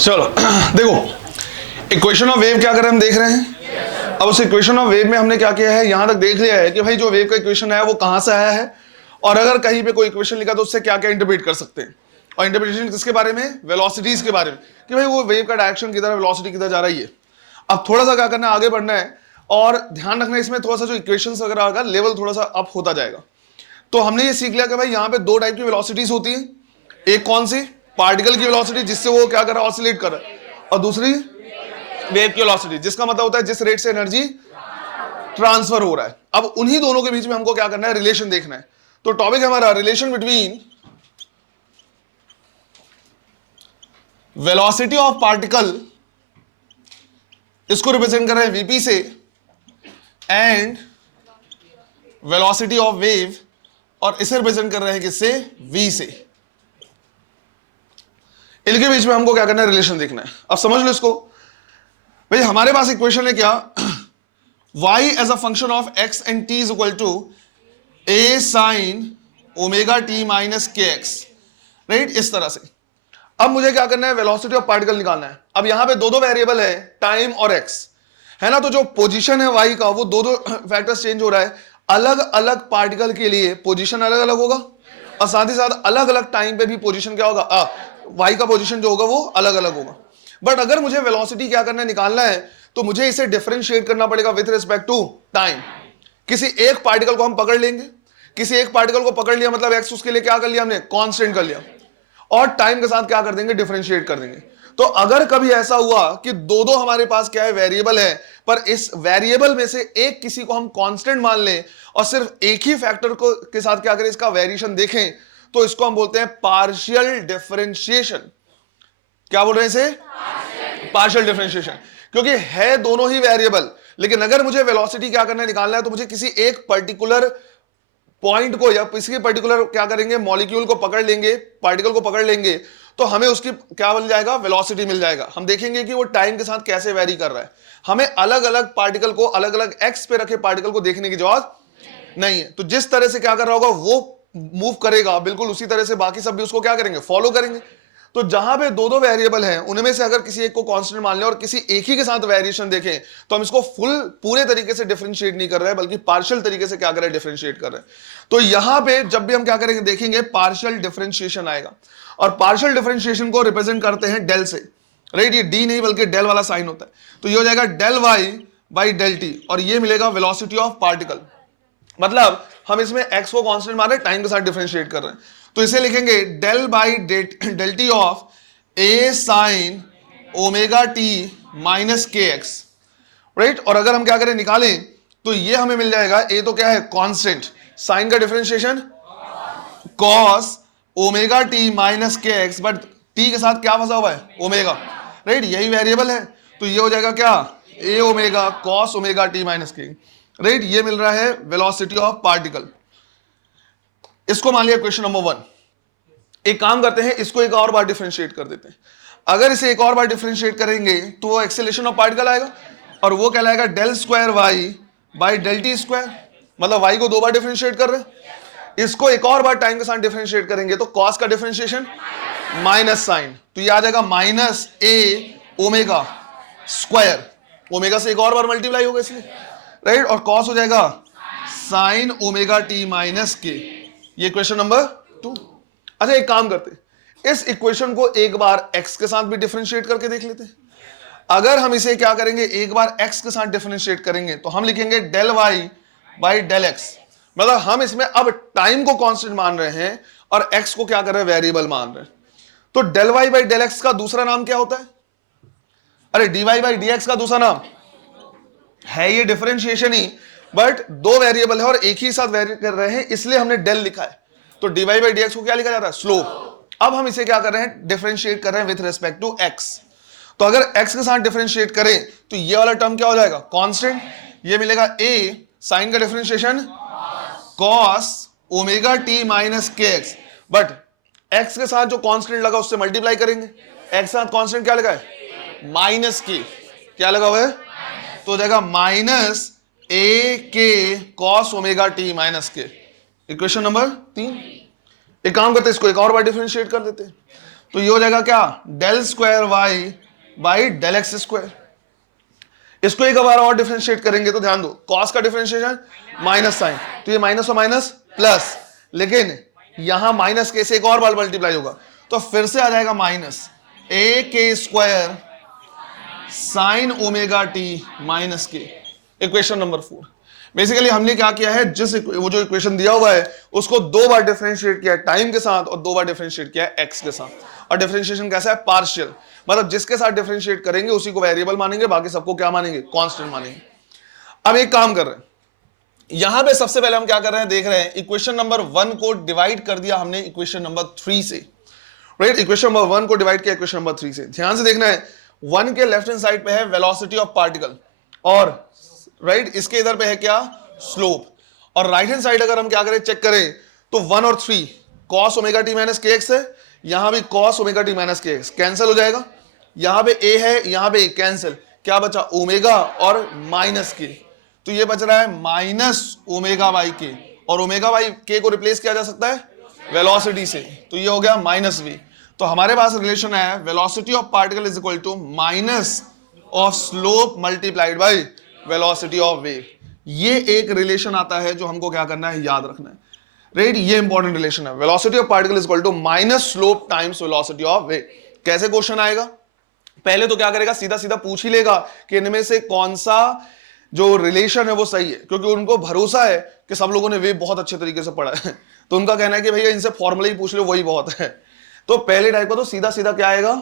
चलो देखो equation of wave क्या कर रहे हैं हम देख रहे हैं। अब उस इक्वेशन ऑफ वेव में हमने क्या किया है, यहां तक देख लिया है कि भाई जो वेव का इक्वेशन है वो कहां से आया है और अगर कहीं पे कोई इक्वेशन लिखा तो उससे क्या क्या इंटरप्रेट कर सकते हैं। और इंटरप्रिटेशन किसके बारे में, वेलोसिटीज के बारे में, कि भाई वो वेव का डायरेक्शन किधर, वेलोसिटी किधर जा रही है। अब थोड़ा सा क्या करना है, आगे बढ़ना है और ध्यान रखना है इसमें थोड़ा सा जो इक्वेशंस वगैरह होगा लेवल थोड़ा सा अप होता जाएगा। तो हमने ये सीख लिया कि भाई यहाँ पे दो टाइप की वेलोसिटीज होती है, एक कौन सी, पार्टिकल की वेलोसिटी जिससे वो क्या कर रहा है, ऑसिलेट कर रहा है, और दूसरी वेव की वेलोसिटी जिसका मतलब होता है जिस रेट से एनर्जी ट्रांसफर हो रहा है। अब उन्हीं दोनों के बीच में हमको क्या करना है, रिलेशन देखना है। तो टॉपिक हमारा relation between velocity of particle, इसको रिप्रेजेंट कर रहे हैं वीपी से, एंड वेलोसिटी ऑफ वेव, और इसे रिप्रेजेंट कर रहे हैं किससे, वी से। इनके बीच में हमको क्या करना है, रिलेशन देखना है। अब समझ लो इसको, भाई हमारे पास इक्वेशन है क्या, y as a function of x and t is equal to a sine omega t minus k x, right, इस तरह से। अब मुझे क्या करना है, वेलोसिटी ऑफ पार्टिकल निकालना है। अब यहां पे दो दो वेरिएबल है, टाइम और x है ना, तो जो पोजीशन है y का वो दो दो फैक्टर्स चेंज हो रहा है। अलग अलग पार्टिकल के लिए पोजीशन अलग अलग होगा और साथ ही साथ अलग अलग टाइम पे भी पोजीशन क्या होगा, y का पोजीशन जो होगा वो अलग अलग होगा। बट अगर मुझे वेलोसिटी क्या करना है, निकालना है, तो मुझे इसे डिफरेंशिएट करना पड़ेगा विथ रिस्पेक्ट टू टाइम। किसी एक पार्टिकल को हम पकड़ लेंगे, किसी एक पार्टिकल को पकड़ लिया मतलब एक्स, उसके लिए क्या कर लिया हमने, कांस्टेंट कर लिया, और टाइम के साथ क्या कर देंगे, डिफरेंशिएट कर देंगे। तो अगर कभी ऐसा हुआ कि दो दो हमारे पास क्या है, वेरिएबल है, पर इस वेरिएबल में से एक किसी को हम कांस्टेंट मान लें और सिर्फ एक ही फैक्टर को के साथ क्या करें, इसका वेरिएशन देखें, तो इसको हम बोलते हैं पार्शियल डिफरेंशिएशन। क्या बोल रहे हैं इसे, पार्शियल डिफरेंशिएशन, क्योंकि है दोनों ही वेरिएबल, लेकिन अगर मुझे वेलोसिटी क्या करना है, निकालना है, तो मुझे किसी एक पर्टिकुलर पॉइंट को या किसी पर्टिकुलर क्या करेंगे, मॉलिक्यूल को पकड़ लेंगे, पार्टिकल को पकड़ लेंगे, तो हमें उसकी क्या मिल जाएगा, वेलोसिटी मिल जाएगा। हम देखेंगे कि वो टाइम के साथ कैसे वेरी कर रहा है। हमें अलग अलग पार्टिकल को अलग अलग एक्स पे रखे पार्टिकल को देखने की जरूरत नहीं है। तो जिस तरह से क्या कर रहा होगा वो मूव करेगा, बिल्कुल उसी तरह से बाकी सब भी उसको क्या करेंगे, फॉलो करेंगे। तो जहां पे दो दो वेरिएबल हैं, उनमें से अगर किसी एक को कांस्टेंट मान लें और किसी एक ही के साथ वेरिएशन देखें, तो हम इसको पूरे तरीके से डिफरेंशिएट नहीं कर रहे हैं, बल्कि पार्शियल तरीके से क्या कर रहे हैं, डिफरेंशिएट कर रहे हैं। तो यहां पे जब भी हम क्या करेंगे, देखेंगे पार्शियल डिफरेंशिएशन आएगा, और पार्शियल डिफरेंशिएशन को रिप्रेजेंट करते हैं डेल से, राइट। ये डी नहीं बल्कि डेल वाला साइन होता है। तो ये हो जाएगा del y by del t, और ये मिलेगा वेलोसिटी ऑफ पार्टिकल। मतलब हम इसमें x को कांस्टेंट मान रहे हैं, टाइम के साथ डिफरेंशिएट कर रहे हैं, तो इसे लिखेंगे del by del t of a sine omega T minus k x, right. और अगर हम क्या करें, निकालें, तो ये हमें मिल जाएगा, a तो क्या है, कांस्टेंट, साइन का differentiation cos omega T minus k x, but t के साथ क्या फंसा हुआ है, ओमेगा, राइट, यही वेरिएबल है। तो ये हो जाएगा क्या, a omega cos omega T minus के, राइट। ये मिल रहा है वेलोसिटी ऑफ पार्टिकल। इसको मान लिया क्वेश्चन नंबर 1। एक काम करते हैं, इसको एक और बार डिफरेंशिएट कर देते हैं। अगर इसे एक और बार डिफरेंशिएट करेंगे तो वो एक्सेलरेशन ऑफ पार्टिकल आएगा, और वो कहलाएगा del square y by del T square. मतलब वाई को दो बार डिफरेंशिएट कर रहे हैं, इसको एक और बार टाइम के साथ डिफरेंशिएट करेंगे तो कॉस का डिफरेंशिएशन माइनस साइन, तो ये आ जाएगा minus A omega square, omega से एक और बार मल्टीप्लाई होगा इसलिए, राइट, और कॉस हो जाएगा साइन ओमेगा टी माइनस के। ये क्वेश्चन नंबर 2। अच्छा एक काम करते हैं, इस इक्वेशन को एक बार x के साथ भी डिफरेंशिएट करके देख लेते हैं। अगर हम इसे क्या करेंगे, एक बार x के साथ डिफरेंशिएट करेंगे, तो हम लिखेंगे del y by del x। मतलब हम इसमें अब टाइम को कांस्टेंट मान रहे हैं और x को क्या कर रहे हैं, वेरिएबल मान रहे हैं। तो del y by del x का दूसरा नाम क्या होता है, अरे dy बाई dx का दूसरा नाम है ये डिफरेंशिएशन ही, बट दो वेरिएबल है और एक ही साथ वेरी कर रहे हैं, इसलिए हमने डेल लिखा है। तो dy बाई dx को क्या लिखा जाता है, स्लोप। अब हम इसे क्या कर रहे हैं, डिफरेंशिएट कर रहे हैं विथ रिस्पेक्ट टू x। तो अगर x के साथ डिफरेंशिएट करें तो ये वाला टर्म क्या हो जाएगा, कांस्टेंट। ये मिलेगा a साइन का differentiation cos omega t minus k x, but x के साथ जो कांस्टेंट लगा उससे मल्टीप्लाई करेंगे। x के साथ कांस्टेंट क्या लगा है, माइनस के, क्या लगा हुआ है, तो हो जाएगा माइनस a के cos omega t minus K. Equation number 3। एक काम करते हैं, इसको एक और बार डिफरेंशिएट कर देते हैं। तो ये हो जाएगा क्या, del square y by del x square. इसको एक बार और डिफरेंशिएट करेंगे तो ध्यान दो, कॉस का डिफरेंशिएशन माइनस साइन, तो ये माइनस और माइनस प्लस, लेकिन यहां माइनस के से एक और बार मल्टीप्लाई होगा तो फिर से आ जाएगा minus A K square sine omega T minus K. Equation number 4। Basically हमने क्या किया है, वो जो इक्वेशन दिया हुआ है उसको दो बार डिफरेंशिएट किया है टाइम के साथ और दो बार डिफरेंशिएट किया है एक्स के साथ। और डिफरेंशिएशन कैसा है, पार्शियल, मतलब जिसके साथ डिफरेंशिएट करेंगे उसी को वेरिएबल मानेंगे, बाकी सबको क्या मानेंगे, कांस्टेंट मानेंगे। अब एक काम कर रहे हैं, यहां पे सबसे पहले हम क्या कर रहे हैं, देख रहे हैं इक्वेशन नंबर 1 को डिवाइड कर दिया हमने इक्वेशन नंबर 3 से, राइट। इक्वेशन नंबर 1 को डिवाइड किया इक्वेशन नंबर 3 से। ध्यान से देखना है, 1 के लेफ्ट हैंड साइड पे है वेलोसिटी ऑफ पार्टिकल और राइट इसके इधर पे है क्या, स्लोप। और राइट हैंड साइड अगर हम क्या करें, चेक करें तो 1 और 3 cos omega T minus k x है, यहां भी cos omega T minus k x cancel हो जाएगा, यहां पे a है, यहां पे कैंसिल, क्या बचा ओमेगा और माइनस के, तो ये बच रहा है माइनस ओमेगा बाई के, और ओमेगा बाई के को रिप्लेस किया जा सकता है वेलोसिटी से, तो ये हो गया माइनस v। तो हमारे पास रिलेशन है velocity of particle is equal to minus of slope multiplied by velocity of wave. ये एक रिलेशन आता है जो हमको क्या करना है, याद रखना है, राइट। ये इंपॉर्टेंट रिलेशन है, velocity of particle is equal to minus slope times velocity of wave. कैसे क्वेश्चन आएगा, पहले तो क्या करेगा, सीधा सीधा पूछ ही लेगा कि इनमें से कौन सा जो रिलेशन है वो सही है, क्योंकि उनको भरोसा है कि सब लोगों ने वेव बहुत अच्छे तरीके से पढ़ा है, तो उनका कहना है कि भैया इनसे फॉर्मूला ही पूछ लो वही बहुत है। तो पहले टाइप का तो सीधा सीधा क्या आएगा,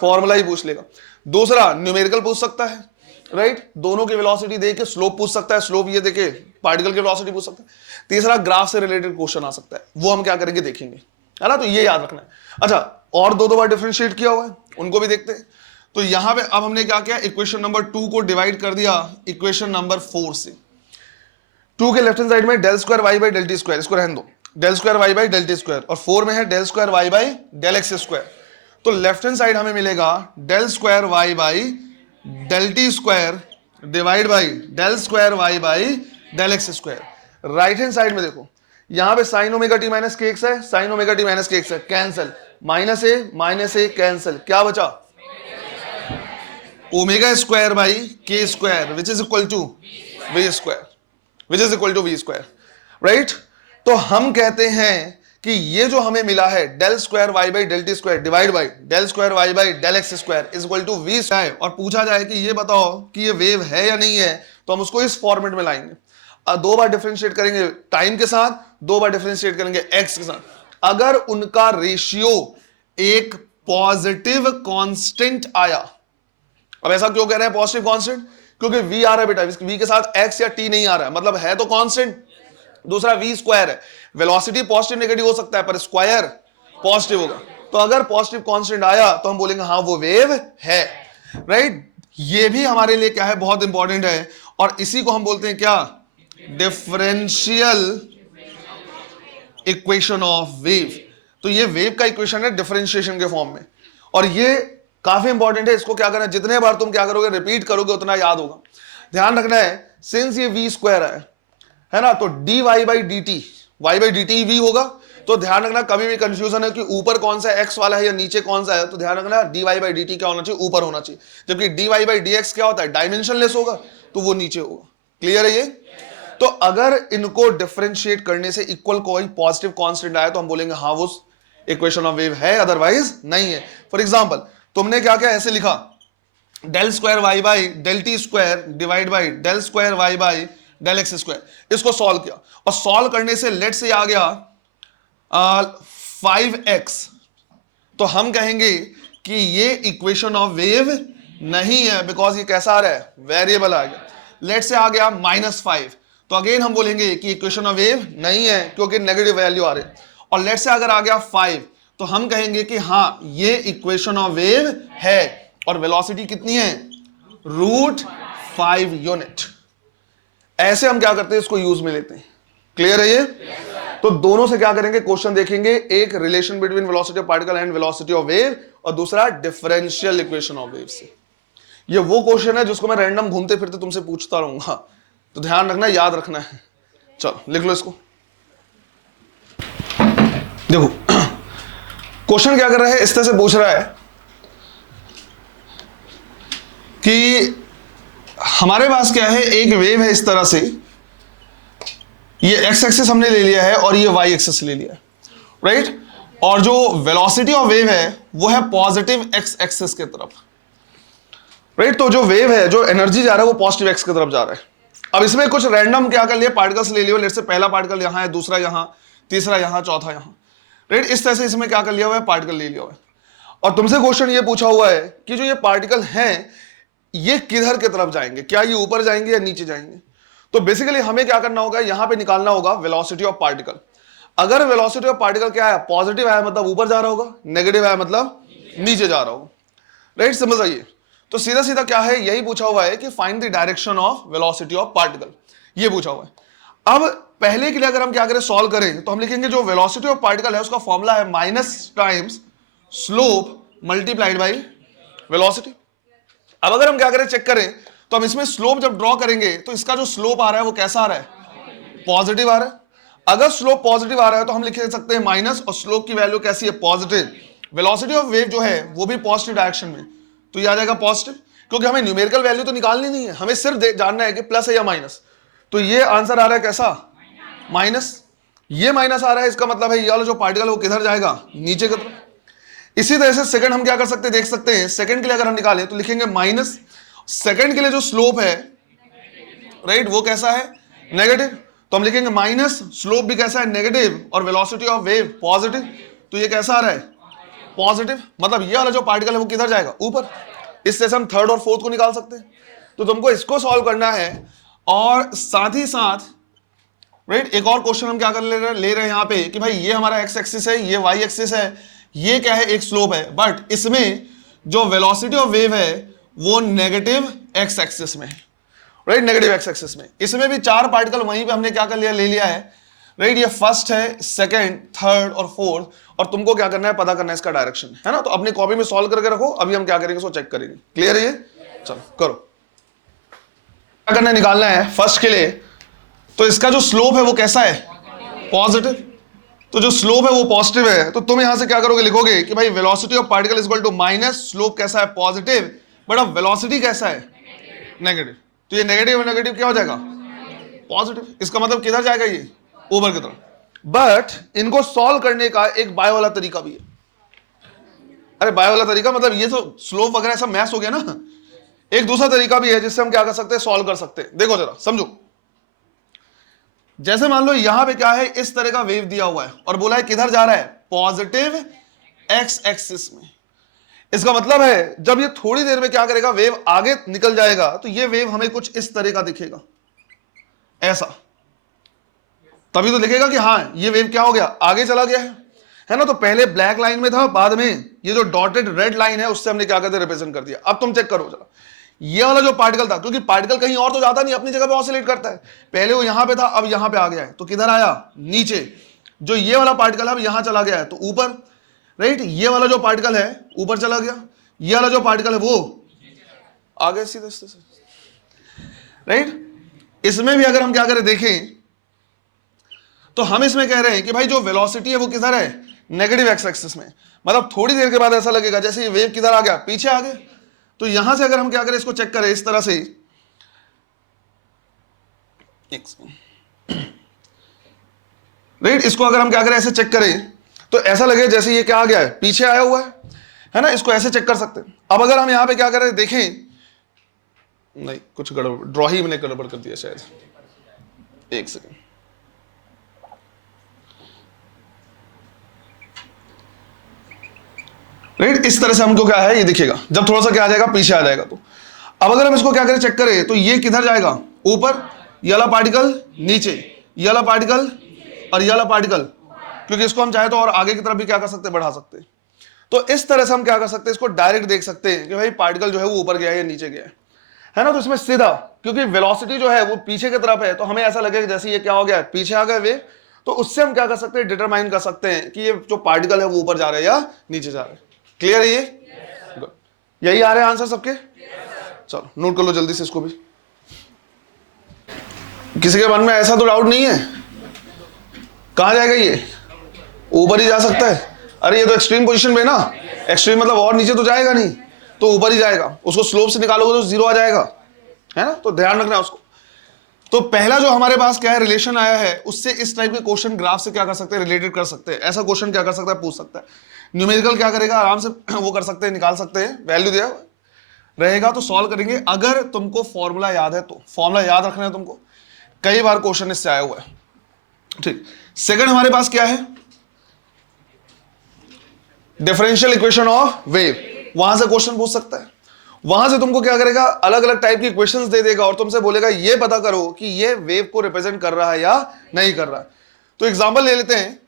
फॉर्मूला ही पूछ लेगा। दूसरा न्यूमेरिकल पूछ सकता है, राइट, दोनों की वेलोसिटी देके स्लोप पूछ सकता है, स्लोप ये देके पार्टिकल की वेलोसिटी पूछ सकता है। तीसरा ग्राफ से रिलेटेड क्वेश्चन आ सकता है, वो हम क्या करेंगे देखेंगे, है ना, तो ये याद रखना है। अच्छा, और दो बार डिफरेंशिएट किया हुआ है, उनको भी देखते हैं। तो यहां पे अब हमने क्या किया, इक्वेशन नंबर 2 को डिवाइड कर दिया इक्वेशन नंबर 4 से। 2 के लेफ्ट हैंड साइड में del square y by del T square, इसको रहने दो, del square y by del T square, और 4 में है del square y by del x square. तो लेफ्ट हैंड साइड हमें मिलेगा del square y by del T square divide by del square y by del x square. Right hand side में देखो, यहां पे sine omega T minus k x है, sine omega T minus k x है, cancel, minus a cancel, क्या बचा omega square by k square which is equal to v square, which is equal to v square, right. तो हम कहते हैं कि ये जो हमें मिला है del square y by del T square divide by del square y by del x square is equal to v square, और पूछा जाए कि ये बताओ कि ये वेव है या नहीं है, तो हम उसको इस फॉर्मेट में लाएंगे। दो बार डिफरेंशिएट करेंगे टाइम के साथ, दो बार डिफरेंशिएट करेंगे एक्स के साथ। अगर उनका रेशियो एक पॉजिटिव कांस्टेंट आया, अब ऐसा क्यों कह रहे हैं पॉजिटिव कांस्टेंट, क्योंकि v आ रहा है बेटा, v के साथ x या t नहीं आ रहा है, मतलब है तो कांस्टेंट। दूसरा v स्क्वायर है, वेलोसिटी पॉजिटिव नेगेटिव हो सकता है पर स्क्वायर पॉजिटिव होगा, तो अगर पॉजिटिव कांस्टेंट आया तो हम बोलेंगे हाँ वो वेव है, राइट। ये भी हमारे लिए क्या है, बहुत इंपॉर्टेंट है, और इसी को हम बोलते हैं क्या, डिफरेंशियल इक्वेशन ऑफ वेव। तो ये वेव का इक्वेशन है डिफरेंशिएशन के फॉर्म में, और ये काफी इंपॉर्टेंट है। इसको क्या करना है, जितने बार तुम क्या करोगे रिपीट करोगे उतना याद होगा। ध्यान रखना है, सिंस ये v स्क्वायर है ना, तो dy by d t, y by d t v होगा। तो ध्यान रखना, कभी भी कंफ्यूजन है कि ऊपर कौन सा x वाला है या नीचे कौन सा है, तो ध्यान रखना dy बाई डी टी क्या होना चाहिए, ऊपर होना चाहिए, जबकि dy बाई डी एक्स क्या होता है, डायमेंशनलेस होगा, तो वो नीचे होगा। क्लियर है ये। तो अगर इनको डिफरेंशिएट करने से इक्वल कोई पॉजिटिव कांस्टेंट आया तो हम बोलेंगे हाँ वो इक्वेशन ऑफ वेव है, अदरवाइज नहीं है। फॉर एग्जांपल तुमने क्या क्या ऐसे लिखा, del square y by del T square divide by del square y by del x square, इसको सॉल्व किया, और सॉल्व करने से लेट से आ गया 5x, तो हम कहेंगे कि ये इक्वेशन ऑफ वेव नहीं है, बिकॉज ये कैसा आ रहा है, वेरिएबल आ गया। लेट से आ गया -5, तो अगेन हम बोलेंगे कि इक्वेशन ऑफ वेव नहीं है, क्योंकि नेगेटिव वैल्यू आ रही है। और लेट से अगर आ गया 5, तो हम कहेंगे कि हाँ ये इक्वेशन ऑफ वेव है, और वेलोसिटी कितनी है, √5 यूनिट। ऐसे हम क्या करते हैं, इसको यूज में लेते हैं। क्लियर है ये। तो दोनों से क्या करेंगे, क्वेश्चन देखेंगे, एक relation between velocity of particle and velocity of wave, और दूसरा डिफरेंशियल इक्वेशन ऑफ वेव से। ये वो क्वेश्चन है जिसको मैं रैंडम घूमते फिरते तुमसे पूछता रहूंगा, तो ध्यान रखना, याद रखना है। चलो लिख लो इसको। देखो क्वेश्चन क्या कर रहा है, इस तरह से पूछ रहा है कि हमारे पास क्या है, एक वेव है इस तरह से, ये एक्स एक्सिस हमने ले लिया है और ये वाई एक्सिस ले लिया है, राइट। और जो वेलोसिटी ऑफ वेव है वो है पॉजिटिव एक्स एक्सिस की तरफ, राइट। तो जो वेव है, जो एनर्जी जा रहा है वो पॉजिटिव एक्स की तरफ जा रहा है। अब इसमें कुछ रैंडम क्या कर लिया, पार्टिकल्स ले लियो, लेट से पहला पार्टिकल यहां है, दूसरा यहां, तीसरा यहां, चौथा यहां, राइट। इस तरह से इसमें क्या कर लिया हुआ है, पार्टिकल ले लिया हुआ है। और तुमसे क्वेश्चन ये पूछा हुआ है कि जो ये पार्टिकल हैं ये किधर की तरफ जाएंगे, क्या ये ऊपर जाएंगे या नीचे जाएंगे। तो बेसिकली हमें क्या करना होगा, यहां पे निकालना होगा वेलोसिटी ऑफ पार्टिकल। अगर वेलोसिटी ऑफ पार्टिकल क्या है, पॉजिटिव आया मतलब ऊपर जा रहा होगा, नेगेटिव आया मतलब नीचे जा रहा होगा, राइट। समझ आइए। तो सीधा सीधा क्या है, यही पूछा हुआ है कि find the direction of velocity of particle, ये पूछा हुआ है। अब पहले के लिए अगर हम क्या करें, सॉल्व करें, तो हम लिखेंगे जो वेलोसिटी ऑफ पार्टिकल है उसका फॉर्मूला है minus times slope multiplied by velocity. अब अगर हम क्या करें, चेक करें, तो हम इसमें स्लोप जब ड्रॉ करेंगे तो इसका जो स्लोप आ रहा है वो कैसा आ रहा है, पॉजिटिव आ रहा है। अगर स्लोप पॉजिटिव आ रहा है तो हम लिख सकते हैं माइनस, और स्लोप की वैल्यू कैसी है, पॉजिटिव। वेलोसिटी ऑफ वेव जो है वो भी पॉजिटिव डायरेक्शन में, तो ये आ जाएगा पॉजिटिव, क्योंकि हमें न्यूमेरिकल वैल्यू तो निकालनी नहीं है, हमें सिर्फ जानना है कि प्लस है या माइनस। तो ये आंसर आ रहा है कैसा, माइनस। ये माइनस आ रहा है, इसका मतलब है ये वाला जो पार्टिकल वो किधर जाएगा, नीचे की तरफ। इसी तरह से सेकंड हम क्या कर सकते हैं, देख सकते हैं, सेकंड के लिए अगर हम निकालें तो लिखेंगे माइनस, सेकंड के लिए जो स्लोप है, राइट, वो कैसा है, नेगेटिव, तो हम लिखेंगे माइनस, स्लोप भी कैसा है, नेगेटिव, और वेलोसिटी ऑफ वेव पॉजिटिव, तो ये कैसा आ रहा है, पॉजिटिव। मतलब ये वाला जो पार्टिकल है वो किधर जाएगा, ऊपर। इससे हम थर्ड और फोर्थ को निकाल सकते हैं। तो तुमको इसको सॉल्व करना है, और साथ ही साथ, राइट, एक और क्वेश्चन हम क्या कर ले रहे हैं यहां पे कि भाई ये हमारा एक्स एक्सिस है, ये वाई एक्सिस है, ये क्या है, एक स्लोप है, बट इसमें जो वेलोसिटी ऑफ वेव है वो नेगेटिव एक्स एक्सिस में है, राइट, नेगेटिव एक्स एक्सिस में। इसमें भी चार पार्टिकल वहीं पे हमने क्या कर लिया, ले लिया है, राइट। ये फर्स्ट है, सेकंड, थर्ड और फोर्थ, और तुमको क्या करना है, पता करना है इसका डायरेक्शन, है ना। तो अपनी कॉपी में सॉल्व करके रखो, अभी हम क्या करेंगे इसको चेक करेंगे। क्लियर है ये, चलो करो। क्या करना है, निकालना है फर्स्ट के लिए, तो इसका जो स्लोप है वो कैसा है, पॉजिटिव। तो जो स्लोप है वो पॉजिटिव है, तो तुम यहां से क्या करोगे, लिखोगे कि भाई velocity of particle is equal to minus, slope कैसा है, पॉजिटिव, बट अब वेलोसिटी कैसा है, नेगेटिव। तो ये नेगेटिव नेगेटिव क्या हो जाएगा, पॉजिटिव। इसका मतलब किधर जाएगा, ये ऊपर की तरफ। बट इनको सॉल्व करने का एक बायो वाला तरीका भी है। अरे बायो वाला तरीका मतलब ये तो स्लोप वगैरह सब मैथ्स हो गया ना। एक दूसरा तरीका भी है जिससे हम क्या कर सकते हैं, सॉल्व कर सकते हैं। देखो जरा समझो, जैसे मान लो यहां पे क्या है, इस तरह का वेव दिया हुआ है और बोला है किधर जा रहा है, पॉजिटिव एक्स एक्सिस में। इसका मतलब है जब ये थोड़ी देर में क्या करेगा, वेव आगे निकल जाएगा, तो ये वेव हमें कुछ इस तरह का दिखेगा, ऐसा। तभी तो लिखेगा कि हाँ ये वेव क्या हो गया, आगे चला गया है ना। तो पहले ब्लैक लाइन में था, बाद में ये जो डॉटेड रेड लाइन है उससे हमने क्या करते रिप्रेजेंट कर दिया। अब तुम चेक करो जरा, ये वाला जो पार्टिकल था, क्योंकि पार्टिकल कहीं और तो जाता नहीं, अपनी जगह पे ऑसिलेट करता है। पहले वो यहां पे था, अब यहां पे आ गया है, तो किधर आया, नीचे। जो ये वाला पार्टिकल है अब यहां चला गया है, तो ऊपर, राइट। ये वाला जो पार्टिकल है ऊपर चला गया, ये वाला जो पार्टिकल है वो आगे सीधे से, राइट। इसमें भी अगर हम क्या करें देखें, तो हम इसमें कह रहे हैं कि भाई जो वेलोसिटी है वो किधर है, नेगेटिव एक्स एक्सिस में। मतलब थोड़ी देर के बाद ऐसा लगेगा जैसे ये वेव किधर आ गया, पीछे आ गया। तो यहां से अगर हम क्या करें, इसको चेक करें इस तरह से, राइट, इसको अगर हम क्या करें, ऐसे चेक करें, तो ऐसा लगे जैसे ये क्या आ गया है, पीछे आया हुआ है ना। इसको ऐसे चेक कर सकते हैं। अब अगर हम यहां पे क्या करें, देखें, नहीं कुछ गड़बड़, ड्रॉ ही मैंने गड़बड़ कर दिया शायद, एक सेकेंड। राइट, इस तरह से हमको क्या है, ये दिखेगा जब थोड़ा सा क्या आ जाएगा, पीछे आ जाएगा। तो अब अगर हम इसको क्या करें, चेक करें, तो ये किधर जाएगा, ऊपर, ये वाला पार्टिकल नीचे, ये वाला पार्टिकल और ये वाला पार्टिकल, क्योंकि इसको हम चाहे तो और आगे की तरफ भी क्या कर सकते हैं, बढ़ा सकते हैं। तो इस तरह से हम क्या कर सकते हैं, इसको डायरेक्ट देख सकते हैं कि भाई पार्टिकल जो है वो ऊपर गया है या नीचे गया है ना। तो इसमें सीधा, क्योंकि वेलोसिटी जो है वो पीछे की तरफ है, तो हमें ऐसा लगेगा जैसे ये क्या हो गया, पीछे आ गया वेव। तो उससे हम क्या कर सकते हैं, डिटरमाइन कर सकते हैं कि ये जो पार्टिकल है वो ऊपर जा रहा है या नीचे जा रहा है। क्लियर है ये, गुड। यही आ रहे हैं आंसर सबके, चलो नोट कर लो जल्दी से इसको भी। किसी के मन में ऐसा तो डाउट नहीं है, कहां जाएगा ये, ऊपर ही जा सकता है। अरे ये तो एक्सट्रीम पोजीशन में ना, एक्सट्रीम मतलब और नीचे तो जाएगा नहीं, तो ऊपर ही जाएगा, उसको स्लोप से निकालोगे तो 0 आ जाएगा, है ना, तो ध्यान रखना है उसको। तो पहला जो हमारे पास क्या है रिलेशन आया है, उससे इस टाइप के क्वेश्चन ग्राफ से क्या कर सकते हैं, रिलेटेड कर सकते हैं। ऐसा क्वेश्चन क्या कर सकता है, पूछ सकता है। न्यूमेरिकल क्या करेगा, आराम से वो कर सकते हैं, निकाल सकते हैं, वैल्यू दिया रहेगा तो सॉल्व करेंगे। अगर तुमको फॉर्मूला याद है तो फॉर्मूला याद रखना है तुमको, कई बार क्वेश्चन इससे आया हुआ है, ठीक। सेकंड हमारे पास क्या है, डिफरेंशियल इक्वेशन ऑफ वेव, वहां से क्वेश्चन पूछ सकता है। वहां से तुमको क्या करेगा, अलग अलग टाइप की क्वेश्चंस दे देगा और तुमसे बोलेगा ये पता करो कि ये वेव को रिप्रेजेंट कर रहा है या नहीं कर रहा है। तो एग्जांपल ले लेते हैं।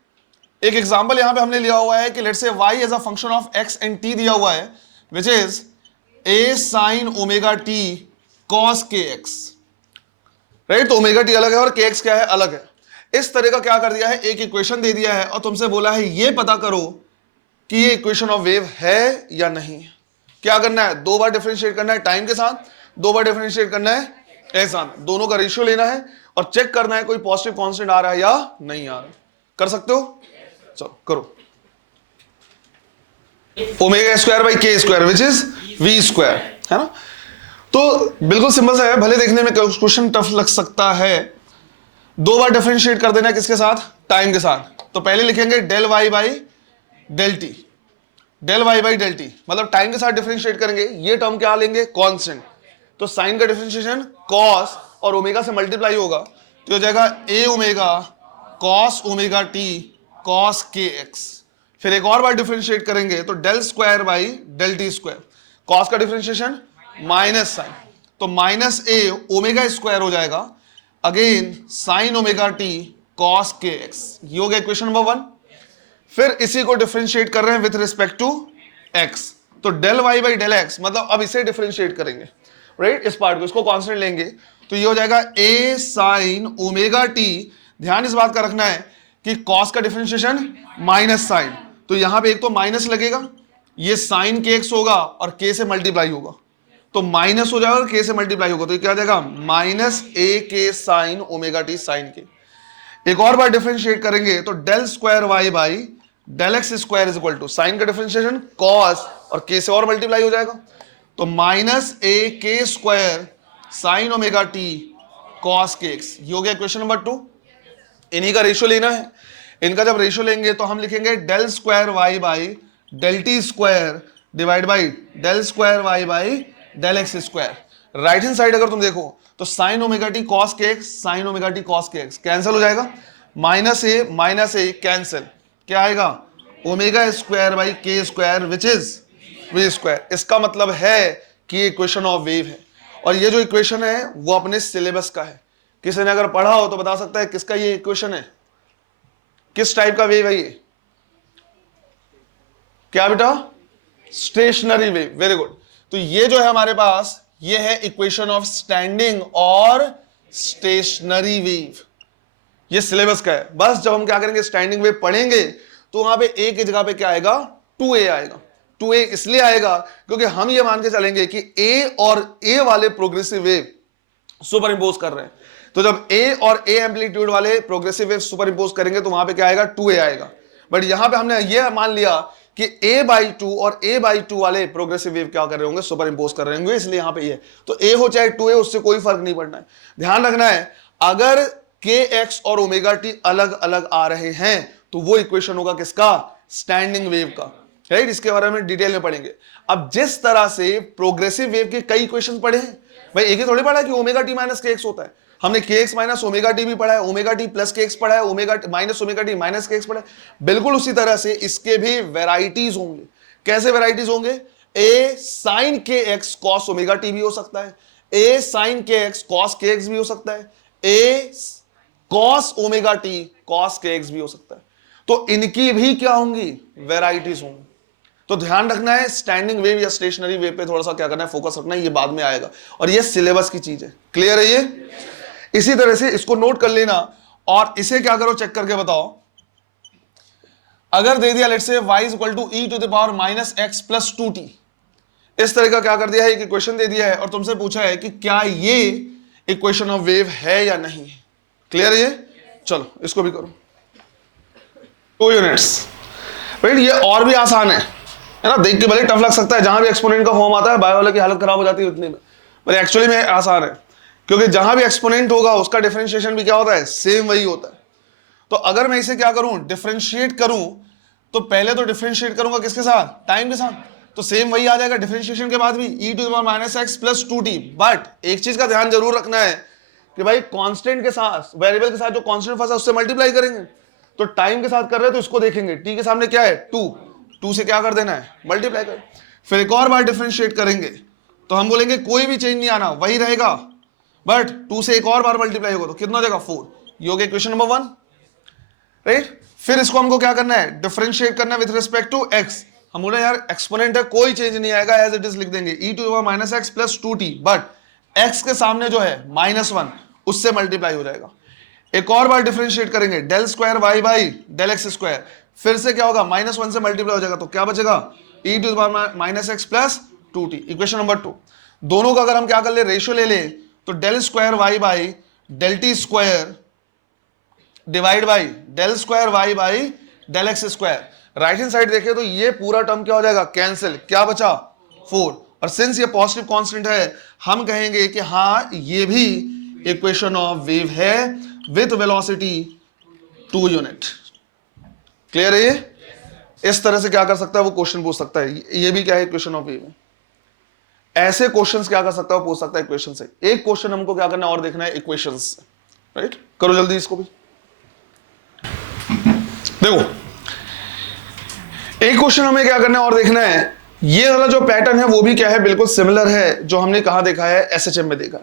एक एग्जांपल यहां पे हमने लिया हुआ है कि let's say y as a function of x and t दिया हुआ है, which is a sin omega t cos kx, right. तो ओमेगा t अलग है और kx क्या है, अलग है। इस तरह का क्या कर दिया है, एक इक्वेशन दे दिया है और तुमसे बोला है ये पता करो कि ये इक्वेशन ऑफ वेव है या नहीं। क्या करना है, 2 बार डिफरेंशिएट करना है टाइम के साथ, 2 बार डिफरेंशिएट करना है एक्स साथ, दोनों का रेशियो लेना है और चेक करना है कोई पॉजिटिव कांस्टेंट आ रहा है या नहीं आ रहा है। कर सकते हो, चलो करो। Omega square by k square which is v square, है ना। तो बिल्कुल सिंपल सा है, भले देखने में क्वेश्चन टफ लग सकता है। 2 बार डिफरेंशिएट कर देना है, किसके साथ, टाइम के साथ। तो पहले लिखेंगे del y by del t, del y by del t मतलब टाइम के साथ डिफरेंशिएट करेंगे, ये टर्म क्या लेंगे, कांस्टेंट। तो साइन का डिफरेंशिएशन कॉस और ओमेगा से मल्टीप्लाई होगा, तो हो जाएगा A omega cos omega T cos के एक्स। फिर एक और बार डिफरेंशिएट करेंगे तो del square by del T square, cos का डिफरेंशिएशन माइनस साइन, तो माइनस ए ओमेगा स्क्वायर हो जाएगा, again sine omega T cos के एक्स। ये हो गया इक्वेशन नंबर 1। फिर इसी को डिफरेंशिएट कर रहे हैं विथ रिस्पेक्ट टू x, तो del y by del x मतलब अब इसे डिफरेंशिएट करेंगे, राइट। इस पार्ट को, इसको कांस्टेंट लेंगे तो ये हो जाएगा a साइन ओमेगा टी। ध्यान इस बात का रखना है कि cos का डिफरेंशिएशन माइनस साइन, तो यहां पे एक तो माइनस लगेगा, ये साइन के एक्स होगा और k से मल्टीप्लाई होगा, तो माइनस हो जाएगा और k से मल्टीप्लाई होगा, तो ये क्या हो जाएगा माइनस ए के साइन ओमेगा टी साइन के। एक और बार डिफरेंशिएट करेंगे तो del square y by del x square is equal to sine का डिफरेंशिएशन कॉस और के से और मल्टीप्लाई हो जाएगा, तो minus A K square sine omega T cos के एक्स। ये हो गया क्वेश्चन नंबर 2। इन्हीं का रेशियो लेना है। इनका जब रेशियो लेंगे तो हम लिखेंगे del square y by del T square divide by del square y by del x square. Right hand side अगर तुम देखो तो साइन ओमेगा टी कॉस के x sine omega T cos के एक्स कैंसिल हो जाएगा, माइनस ए कैंसिल, क्या आएगा omega square by k square which is v square. इसका मतलब है कि ये इक्वेशन ऑफ वेव है और ये जो इक्वेशन है वो अपने सिलेबस का है। किसी ने अगर पढ़ा हो तो बता सकता है किसका ये इक्वेशन है, किस टाइप का वेव है ये, क्या बेटा, स्टेशनरी वेव, वेरी गुड। तो ये जो है हमारे पास ये है इक्वेशन ऑफ स्टैंडिंग और स्टेशनरी वेव, ये सिलेबस का है। बस जब हम क्या करेंगे स्टैंडिंग वेव पढ़ेंगे तो वहां पे ए की जगह पे क्या आएगा 2a आएगा। 2a इसलिए आएगा क्योंकि हम ये मान के चलेंगे कि a और a वाले प्रोग्रेसिव वेव सुपर इंपोज कर रहे हैं, तो जब a और a एम्पलीट्यूड वाले प्रोग्रेसिव वेव सुपर इंपोज करेंगे तो वहां पे क्या आएगा 2a आएगा। बट यहां पे हमने ये मान लिया कि a/2 और a/2 वाले प्रोग्रेसिव वेव क्या कर रहे होंगे, सुपर इंपोज कर रहे होंगे, इसलिए यहां पे ये तो a हो चाहे 2a उससे कोई फर्क नहीं पड़ना है। ध्यान रखना है अगर kx और ओमेगा टी अलग अलग आ रहे हैं तो वो इक्वेशन होगा किसका, स्टैंडिंग वेव का, राइट। इसके बारे में डिटेल में पढ़ेंगे। अब जिस तरह से प्रोग्रेसिव वेव के कई इक्वेशन पढ़े हैं, भाई एक ही थोड़ी पढ़ा कि omega T minus k x होता है, हमने के एक्स माइनस ओमेगा टी भी पढ़ा है, ओमेगा टी प्लस के एक्स पढ़ा है, omega minus omega T minus k x पढ़ा है। बिल्कुल उसी तरह से इसके भी वेराइटीज होंगे। कैसे वेराइटीज होंगे, ए sine k x cos omega T भी हो सकता है, ए साइन के एक्स कॉस के एक्स भी हो सकता है, ए कॉस ओमेगा टी कॉस के एक्स भी हो सकता है। तो इनकी भी क्या होंगी, वेराइटीज होंगी। तो ध्यान रखना है स्टैंडिंग वेव या स्टेशनरी वेव पे थोड़ा सा क्या करना है, फोकस रखना है, ये बाद में आएगा और ये सिलेबस की चीज है। क्लियर है ये? इसी तरह से इसको नोट कर लेना और इसे क्या करो, चेक करके बताओ। अगर दे दिया let's say y is equal to e to the power minus x plus 2t, इस तरह का क्या कर दिया है, एक इक्वेशन दे दिया है और तुमसे पूछा है कि क्या ये इक्वेशन ऑफ वेव है या नहीं है। क्लियर है ये? चलो इसको भी करो। 2 यूनिट्स। राइट, ये और भी आसान है ना, देख के भले टफ लग सकता है, जहां भी एक्सपोनेंट का फॉर्म आता है बायो वाले की हालत खराब हो जाती है उतने में, पर एक्चुअली में आसान है, क्योंकि जहां भी एक्सपोनेंट होगा उसका डिफरेंशिएशन भी क्या होता है, सेम वही होता है। तो अगर मैं इसे क्या करूं, डिफरेंशिएट करूं, तो पहले तो डिफरेंशिएट करूंगा किसके साथ, टाइम के साथ, तो सेम वही आ जाएगा डिफरेंशिएशन के बाद भी, e to the power minus x plus 2t। But एक चीज का ध्यान जरूर रखना है कि भाई कांस्टेंट के साथ, वेरिएबल के साथ जो कांस्टेंट फंसा उससे मल्टीप्लाई करेंगे, तो टाइम के साथ कर रहे हैं तो इसको देखेंगे, t के सामने क्या है 2 से क्या कर देना है, मल्टीप्लाई कर। फिर एक और बार डिफरेंशिएट करेंगे तो हम बोलेंगे कोई भी चेंज नहीं आना, वही रहेगा, बट 2 से एक और बार मल्टीप्लाई होगा तो कितना हो जाएगा 4। ये हो गया इक्वेशन नंबर 1, राइट। फिर इसको हमको क्या करना है, डिफरेंशिएट करना है विद रिस्पेक्ट टू x। हम बोले यार एक्सपोनेंट है, कोई चेंज नहीं आएगा, एज इट इज लिख देंगे e to the power minus x plus 2t, but x के सामने जो है -1 उससे मल्टीप्लाई हो जाएगा। एक और बार डिफरेंशिएट करेंगे, del square y by del x square, फिर से क्या होगा, -1 से मल्टीप्लाई हो जाएगा, तो क्या बचेगा, e to the power minus x plus 2t। Equation number 2, दोनों का अगर हम क्या कर ले, रेशियो ले ले, तो del square y by del T square divide by del square y by del x square. Right hand side देखें तो ये पूरा टर्म क्या हो जाएगा, कैंसिल, क्या बचा 4, और सिंस ये पॉजिटिव कांस्टेंट है हम कहेंगे कि हाँ ये भी इक्वेशन ऑफ वेव है विद वेलोसिटी 2 यूनिट। क्लियर है ये? इस तरह से क्या कर सकता है वो क्वेश्चन पूछ सकता है, ये भी क्या है, इक्वेशन ऑफ वेव है। ऐसे क्वेश्चंस क्या कर सकता है, वो पूछ सकता है इक्वेशन से। एक क्वेश्चन हमको क्या करना है और देखना है इक्वेशंस से, राइट। करो जल्दी इसको भी। देखो एक क्वेश्चन हमें क्या करना है और देखना है, ये वाला जो पैटर्न है वो भी क्या है, बिल्कुल सिमिलर है जो हमने कहा देखा है, एसएचएम में देखा।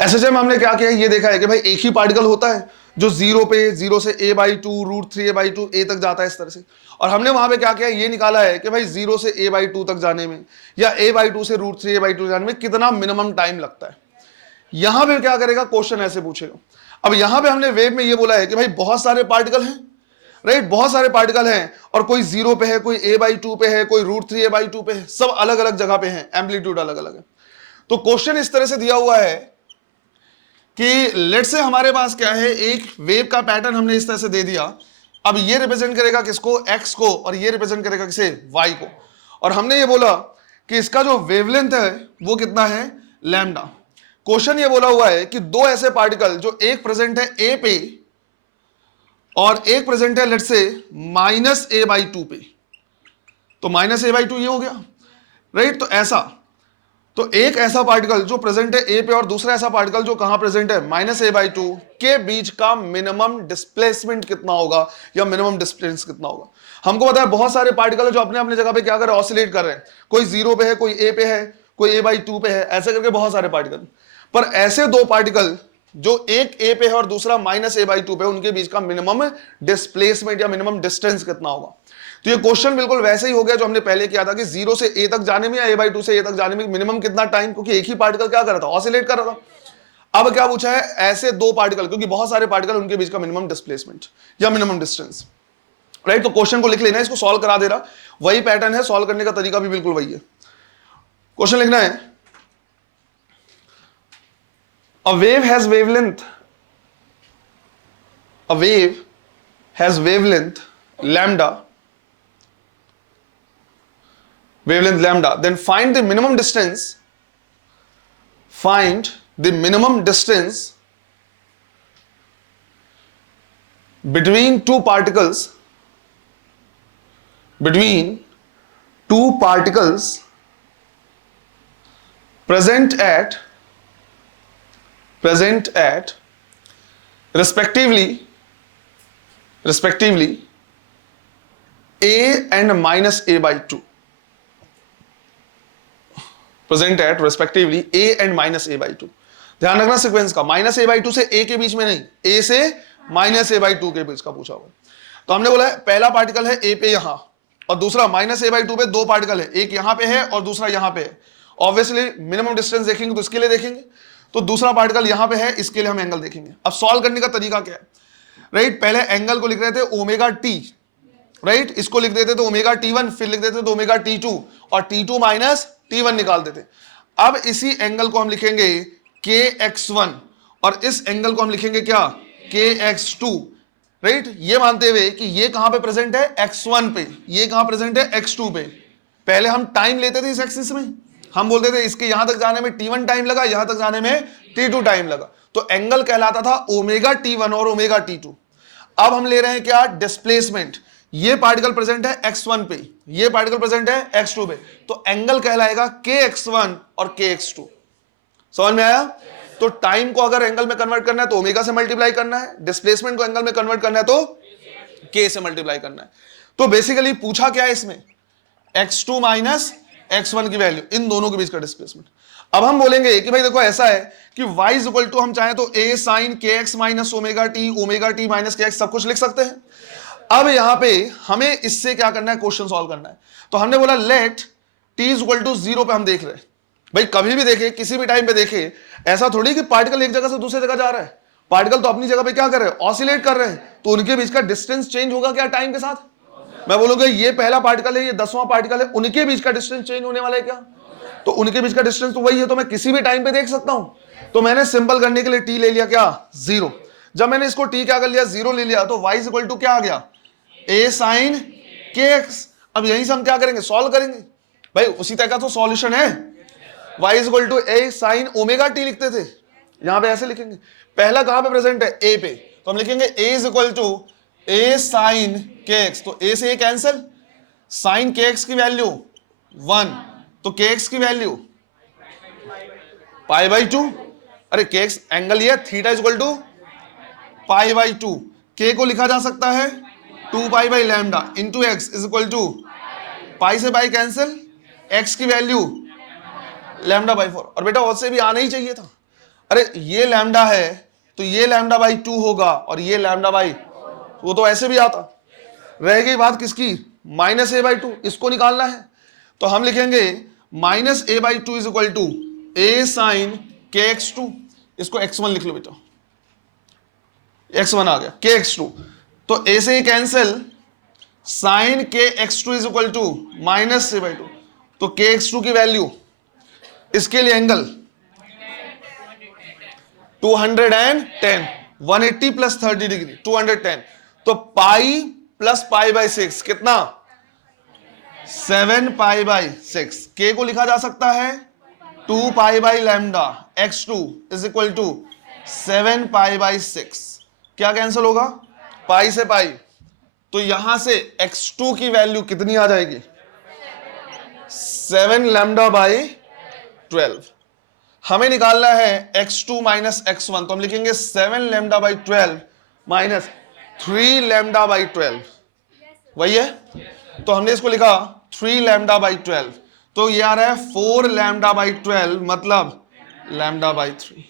एसएचएम हमने क्या किया, ये देखा है कि भाई एक ही पार्टिकल होता है जो 0 से a/2 √3a/2 a तक जाता है इस तरह से, और हमने वहां पे क्या किया, ये निकाला है कि भाई 0 से a/2 तक जाने में या a/2 से √3a/2 जाने में कितना मिनिमम टाइम लगता है। यहां पे क्या करेगा, क्वेश्चन ऐसे पूछेगा। अब यहां पे हमने वेव में ये बोला है कि भाई बहुत सारे पार्टिकल हैं, राइट, बहुत सारे पार्टिकल हैं, और कोई 0 पे है, कोई a/2 पे है, कोई √3a/2 पे है, सब अलग अलग जगह पे हैं, एम्पलीट्यूड अलग अलग है। तो क्वेश्चन इस तरह से दिया हुआ है कि लेट से हमारे पास क्या है, एक वेव का पैटर्न हमने इस तरह से दे दिया। अब ये रिप्रेजेंट करेगा किसको, x को, और ये रिप्रेजेंट करेगा किसे, y को। और हमने ये बोला कि इसका जो वेवलेंथ है वो कितना है, लैम्डा। क्वेश्चन ये बोला हुआ है कि दो ऐसे पार्टिकल जो एक प्रेजेंट है a पे और एक प्रेजेंट है लेट से -a/2 पे, तो -a/2 ये हो गया, राइट। तो ऐसा, तो एक ऐसा पार्टिकल जो प्रेजेंट है ए पे और दूसरा ऐसा पार्टिकल जो कहां प्रेजेंट है -a/2 के बीच का मिनिमम डिस्प्लेसमेंट कितना होगा या मिनिमम डिस्टेंस कितना होगा। हमको पता है बहुत सारे पार्टिकल जो अपने अपने जगह पे क्या कर रहे हैं, ऑसिलेट कर रहे हैं, कोई 0 पे है, कोई a पे है, कोई a/2 पे है, ऐसे करके बहुत सारे पार्टिकल। पर ऐसे दो पार्टिकल जो एक a पे है और दूसरा -a/2 पे, उनके बीच का मिनिमम डिस्प्लेसमेंट या मिनिमम डिस्टेंस कितना होगा। तो ये क्वेश्चन बिल्कुल वैसे ही हो गया जो हमने पहले किया था कि 0 से a तक जाने में या a/2 से a तक जाने में मिनिमम कितना टाइम, क्योंकि एक ही पार्टिकल क्या कर रहा था, ऑसिलेट कर रहा था। अब क्या पूछा है, ऐसे दो पार्टिकल, क्योंकि बहुत सारे पार्टिकल, उनके बीच का मिनिमम डिस्प्लेसमेंट या मिनिमम डिस्टेंस, राइट। तो क्वेश्चन को लिख लेना है, इसको सॉल्व करा दे रहा, वही पैटर्न है, सॉल्व करने का तरीका भी बिल्कुल वही है। क्वेश्चन लिखना है, a wave has wavelength, a wave has wavelength lambda, wavelength lambda, then find the minimum distance, find the minimum distance between two particles, between two particles present at respectively a and -a/2, present at respectively a and -a/2। ध्यान रखना sequence का, -a/2 से a के बीच में नहीं, a से -a/2 के बीच का पूछा हुआ। तो हमने बोला है पहला पार्टिकल है a पे यहां, और दूसरा -a/2 पे, दो पार्टिकल है, एक यहां पे है और दूसरा यहां पे है। ऑब्वियसली मिनिमम डिस्टेंस देखेंगे तो इसके लिए देखेंगे, तो दूसरा पार्टिकल यहां पे है, इसके लिए हम एंगल देखेंगे। अब सॉल्व करने का तरीका क्या है, राइट। पहले एंगल को लिख रहे थे ω/t, राइट, इसको लिख देते तो ω/t1, फिर लिख देते तो ω/t2, और t2 - t1 निकाल देते। अब इसी एंगल को हम लिखेंगे kx1 और इस एंगल को हम लिखेंगे क्या, kx2। राइट, ये मानते हुए कि ये कहां पे प्रेजेंट है, x1 पे, ये कहां प्रेजेंट है, x2 पे। पहले हम टाइम लेते थे इस एक्सिस में, हम बोलते थे इसके यहां तक जाने में t1 टाइम लगा, यहां तक जाने में t2 टाइम लगा, तो एंगल कहलाता था ओमेगा t1 और ओमेगा t2। अब हम ले रहे हैं क्या, डिस्प्लेसमेंट। ये पार्टिकल प्रेजेंट है x1 पे, ये पार्टिकल प्रेजेंट है x2 पे, तो एंगल कहलाएगा kx1 और kx2। समझ में आया? तो टाइम को अगर एंगल में कन्वर्ट करना है तो ओमेगा से मल्टीप्लाई करना है, डिस्प्लेसमेंट को एंगल में कन्वर्ट करना है तो k से मल्टीप्लाई करना है। तो बेसिकली पूछा क्या है इसमें, x2 माइनस x1 की वैल्यू, इन दोनों के बीच का डिस्प्लेसमेंट। अब हम बोलेंगे कि भाई देखो ऐसा है कि y इज इक्वल टू, हम चाहें तो a sine kx minus omega t minus kx सब कुछ लिख सकते हैं। अब यहां पे हमें इससे क्या करना है, क्वेश्चन सॉल्व करना है। तो हमने बोला let t is equal to 0 पे हम देख रहे हैं। भाई कभी भी देखे, किसी भी टाइम पे देखे, ऐसा थोड़ी कि पार्टिकल एक जगह से दूसरी जगह जा रहा है, पार्टिकल तो अपनी जगह पे क्या कर रहे हैं, ऑसिलेट कर रहे हैं, तो उनके बीच का डिस्टेंस चेंज होगा क्या टाइम के साथ। मैं बोलूंगा ये पहला पार्टिकल है, ये 10वां पार्टिकल है, उनके बीच का डिस्टेंस चेंज होने वाला है क्या, तो उनके बीच का डिस्टेंस तो वही है, तो मैं किसी भी टाइम पे देख सकता हूं। तो मैंने सिंपल करने के लिए t ले लिया क्या, 0। जब मैंने इसको t क्या कर लिया, 0 ले लिया, तो y इज इक्वल टू क्या आ गया, a साइन kx। अब यहीं से हम क्या करेंगे, सॉल्व करेंगे। भाई उसी तरह का तो सॉल्यूशन है, y is equal to a sine omega t लिखते थे, यहां पे ऐसे लिखेंगे। पहला कहां पे प्रेजेंट है, a पे, तो हम लिखेंगे a is equal to a sine kx, तो a से a कैंसिल, साइन kx की वैल्यू 1, तो kx की वैल्यू पाई बाई 2। अरे kx एंगल ये theta is equal to pi by 2, k को लिखा जा सकता है 2 pi by lambda into X is equal to, pi से पाई कैंसिल, x की वैल्यू लैम्डा बाई 4। और बेटा उससे भी आना ही चाहिए था, अरे ये लैम्डा है तो ये लैम्डा बाई 2 होगा, और ये लैम्डा बाई, वो तो ऐसे भी आता। रह गई बात किसकी, माइनस ए बाई 2, इसको निकालना है। तो हम लिखेंगे minus a by 2 is equal to a sine k x 2, इसको x1 लिख लो बेटा, x1 आ गया, के एक्स 2, तो a से cancel, sine k x 2 is equal to minus a by 2, तो के एक्स 2 की वैल्यू, इसके लिए एंगल 210, 180 प्लस 30 डिग्री 210, तो पाई प्लस पाई बाई 6 कितना, 7 पाई बाई 6। के को लिखा जा सकता है 2 pi by lambda x2 is equal to 7 pi by 6। क्या कैंसिल होगा, पाई से पाई, तो यहां से x2 की वैल्यू कितनी आ जाएगी, 7 लैम्डा बाई 12। हमें निकालना है x2 माइनस x1, तो हम लिखेंगे 7 lambda by 12 minus 3 lambda by 12, वही है। तो हमने इसको लिखा 3 लैम्डा बाई 12, तो ये आ रहा है 4 लैम्डा बाई 12, मतलब लैम्डा बाई 3।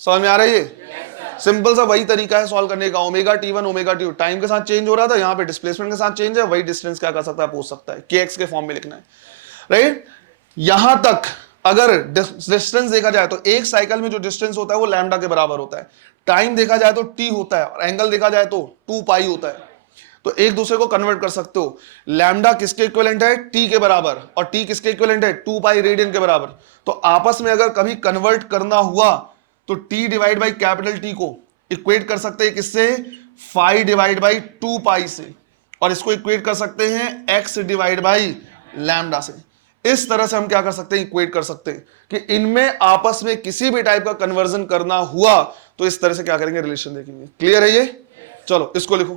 समझ में आ रहा है ये? सिंपल सा वही तरीका है सॉल्व करने का, omega t1 omega t2 time के साथ चेंज हो रहा था, यहाँ पे डिस्प्लेसमेंट के साथ चेंज है, वही डिस्टेंस क्या कर सकता है, पूछ सकता है, kx के फॉर्म में लिखना है, राइट। यहां तक अगर डिस्टेंस देखा जाए तो एक साइकिल में जो डिस्टेंस होता है वो लैम्डा के बराबर होता है, टाइम देखा जाए तो t होता है, और एंगल देखा जाए तो 2 पाई होता है। तो एक दूसरे को कन्वर्ट कर सकते हो, लैम्डा किसके इक्विवेलेंट है, t के बराबर, और t किसके इक्विवेलेंट है, 2 पाई रेडियन के बराबर। तो आपस में अगर कभी कन्वर्ट करना हुआ तो t divide by capital T को इक्वेट कर सकते हैं किससे, 5 डिवाइड बाई 2 पाई से, और इसको इक्वेट कर सकते हैं x डिवाइड बाई लैम्डा से। इस तरह से हम क्या कर सकते हैं, इक्वेट कर सकते हैं कि इनमें आपस में किसी भी टाइप का कन्वर्जन करना हुआ तो इस तरह से क्या करेंगे, रिलेशन देखेंगे। क्लियर है ये? चलो इसको लिखो।